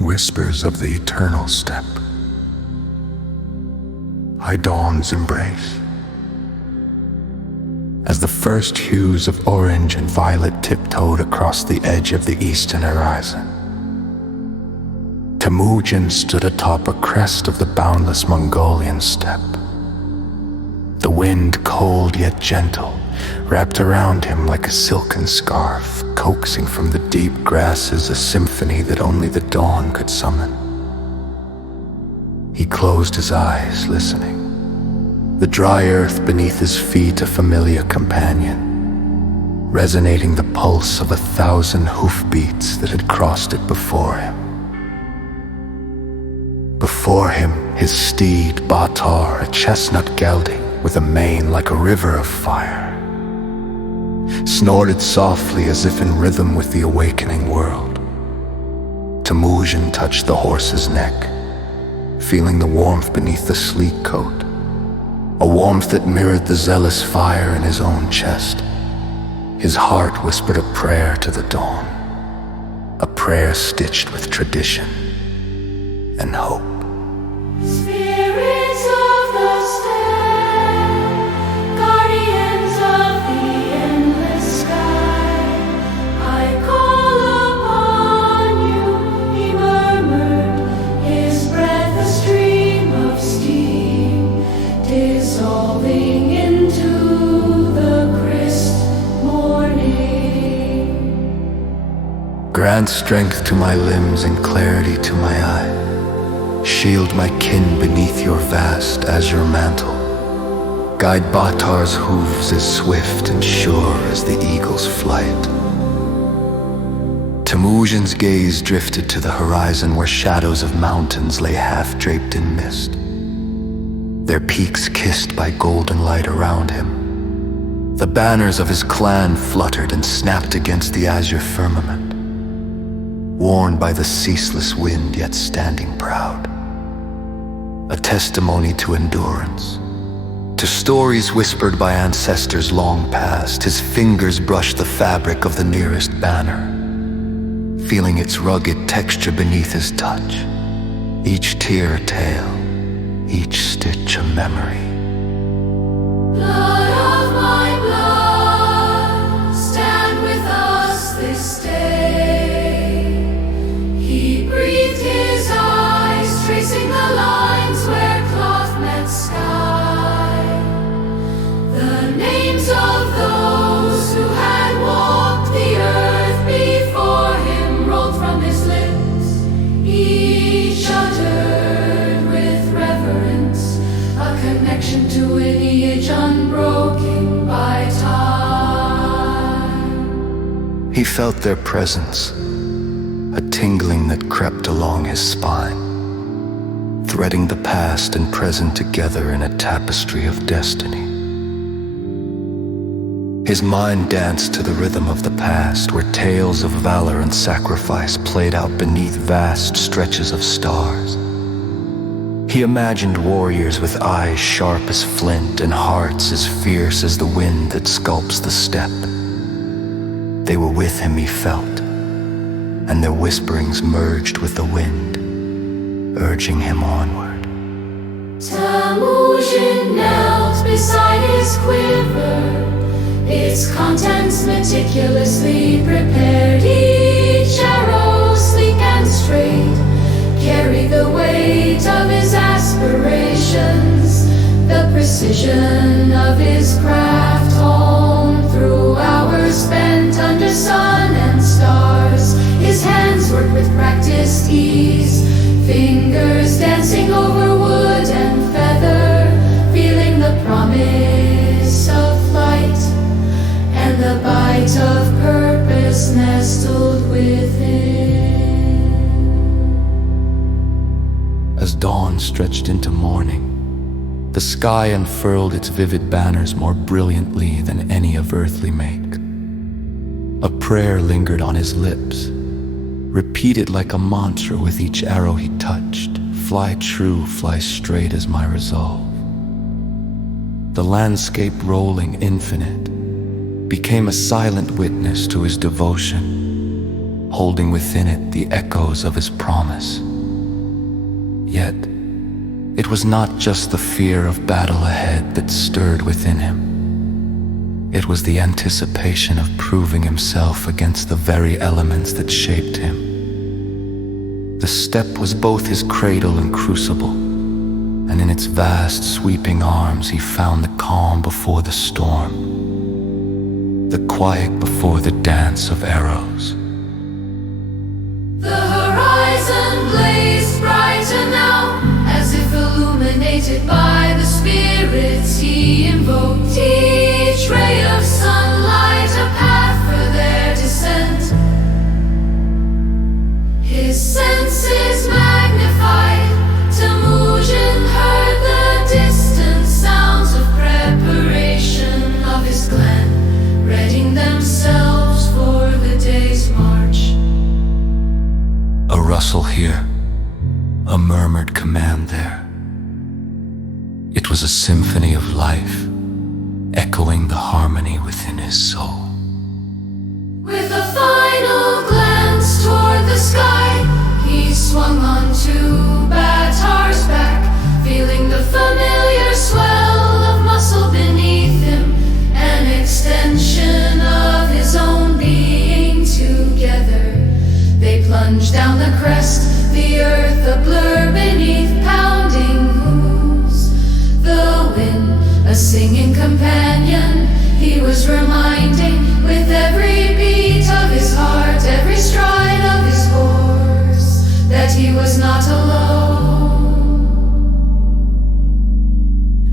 whispers of the eternal step. I dawn's embrace. As the first hues of orange and violet tiptoed across the edge of the eastern horizon, Temujin stood atop a crest of the boundless Mongolian steppe. The wind, cold yet gentle, wrapped around him like a silken scarf, coaxing from the deep grasses a symphony that only the dawn could summon. He closed his eyes, listening, the dry earth beneath his feet a familiar companion, resonating the pulse of 1,000 hoofbeats that had crossed it before him. Before him, his steed, Batar, a chestnut gelding with a mane like a river of fire, snorted softly as if in rhythm with the awakening world. Temujin touched the horse's neck, feeling the warmth beneath the sleek coat, a warmth that mirrored the zealous fire in his own chest. His heart whispered a prayer to the dawn, a prayer stitched with tradition and hope. Spirits of the steppe, guardians of the endless sky, I call upon you, he murmured, his breath a stream of steam, dissolving into the crisp morning. Grant strength to my limbs and clarity to my eye. Shield my kin beneath your vast azure mantle. Guide Batar's hooves as swift and sure as the eagle's flight. Temujin's gaze drifted to the horizon where shadows of mountains lay half-draped in mist, their peaks kissed by golden light around him. The banners of his clan fluttered and snapped against the azure firmament, worn by the ceaseless wind yet standing proud. A testimony to endurance, to stories whispered by ancestors long past. His fingers brushed the fabric of the nearest banner, feeling its rugged texture beneath his touch. Each tear a tale, each stitch a memory. Blood of my blood, stand with us this day. He breathed his eyes, tracing the lines where cloth met sky. The names of those who had walked the earth before him rolled from his lips. Each uttered with reverence, a connection to a lineage unbroken by time. He felt their presence, a tingling that crept along his spine, threading the past and present together in a tapestry of destiny. His mind danced to the rhythm of the past, where tales of valor and sacrifice played out beneath vast stretches of stars. He imagined warriors with eyes sharp as flint and hearts as fierce as the wind that sculpts the steppe. They were with him, he felt, and their whisperings merged with the wind, urging him onward. Temujin knelt beside his quiver, its contents meticulously prepared. Each arrow, sleek and straight, carried the weight of his aspirations, the precision of his craft, honed through hours spent under sun and stars. His hands worked with practiced ease, fingers dancing over wood and feather, feeling the promise of flight and the bite of purpose nestled within. As dawn stretched into morning, the sky unfurled its vivid banners more brilliantly than any of earthly make. A prayer lingered on his lips, repeated like a mantra with each arrow he touched. Fly true, fly straight as my resolve. The landscape, rolling infinite, became a silent witness to his devotion, holding within it the echoes of his promise. Yet, it was not just the fear of battle ahead that stirred within him. It was the anticipation of proving himself against the very elements that shaped him. The steppe was both his cradle and crucible, and in its vast sweeping arms he found the calm before the storm, the quiet before the dance of arrows. The horizon blazed brighter now, as if illuminated by the spirits he invoked. Each ray of sunlight a path for their descent. His senses magnified, Temujin heard the distant sounds of preparation of his clan, readying themselves for the day's march. A rustle here, a murmured command there. It was a symphony of life, echoing the harmony within his soul. With a final glance toward the sky, he swung onto Batar's back, feeling the familiar swell of muscle beneath him, an extension of his own being. Together they plunged down the crest, the earth a blur beneath pounding hooves. The wind, a singing companion, he was reminding with every beat of his heart, every stride of his horse, that he was not alone.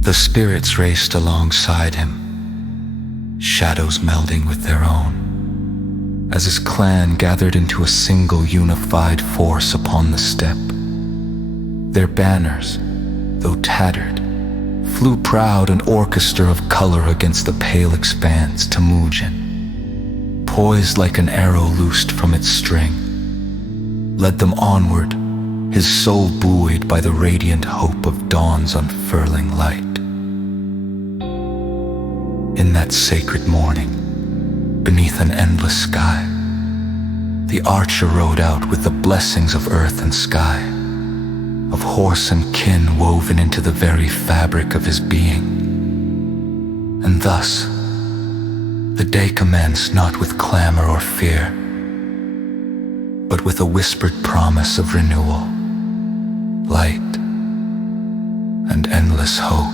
The spirits raced alongside him, shadows melding with their own, as his clan gathered into a single unified force upon the steppe. Their banners, though tattered, flew proud, an orchestra of color against the pale expanse. Temujin, poised like an arrow loosed from its string, led them onward, his soul buoyed by the radiant hope of dawn's unfurling light. In that sacred morning, beneath an endless sky, the archer rode out with the blessings of earth and sky, of horse and kin woven into the very fabric of his being. And thus, the day commenced not with clamor or fear, but with a whispered promise of renewal, light, and endless hope.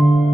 you.